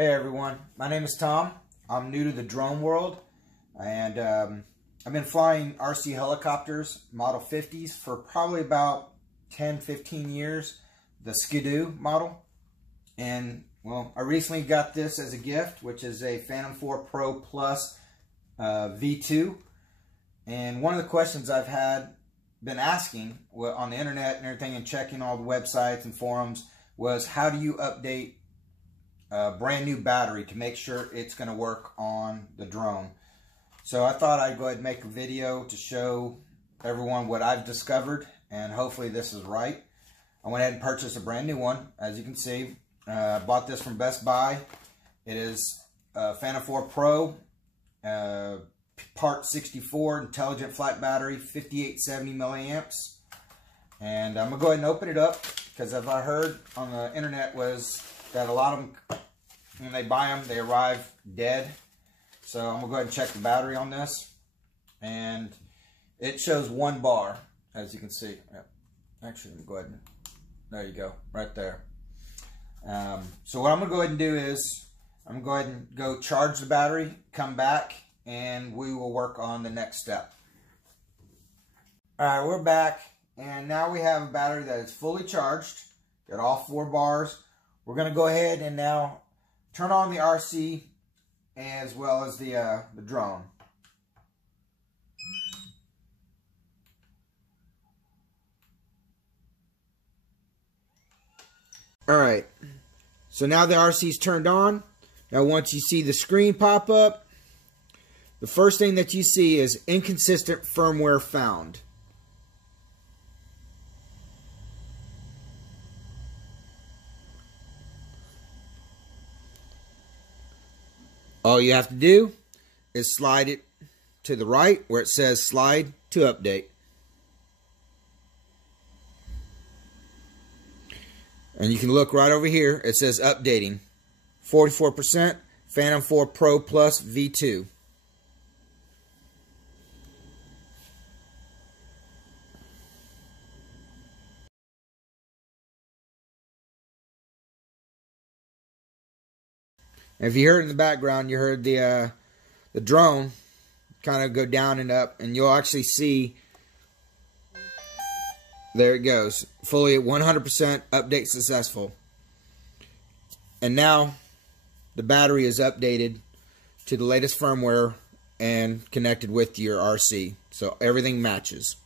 Hey everyone, my name is Tom. I'm new to the drone world, and I've been flying RC helicopters, Model 50s, for probably about 10-15 years, the Skidoo model. And well, I recently got this as a gift, which is a Phantom 4 Pro Plus V2. And one of the questions I've been asking on the internet and everything, and checking all the websites and forums, was how do you update a brand new battery to make sure it's going to work on the drone. So I thought I'd go ahead and make a video to show everyone what I've discovered, and hopefully this is right. I went ahead and purchased a brand new one. As you can see, I bought this from Best Buy. It is a Phantom 4 Pro Part 64 intelligent flat battery, 5870 milliamps. And I'm gonna go ahead and open it up, because if I heard on the internet was that a lot of them, when they buy them, they arrive dead. So I'm gonna go ahead and check the battery on this, and it shows 1 bar, as you can see. Actually, let me go ahead and, there you go, right there. So what I'm gonna go ahead and do is I'm gonna go ahead and go charge the battery, come back, and we will work on the next step. All right, we're back, and now we have a battery that is fully charged. Got all 4 bars. We're going to go ahead and now turn on the RC as well as the drone. Alright, so now the RC is turned on. Now once you see the screen pop up, the first thing that you see is inconsistent firmware found. All you have to do is slide it to the right where it says slide to update. And you can look right over here. It says updating. 44% Phantom 4 Pro Plus V2. And if you heard in the background, you heard the drone kind of go down and up, and you'll actually see, there it goes, fully at 100% update successful. And now the battery is updated to the latest firmware and connected with your RC, so everything matches.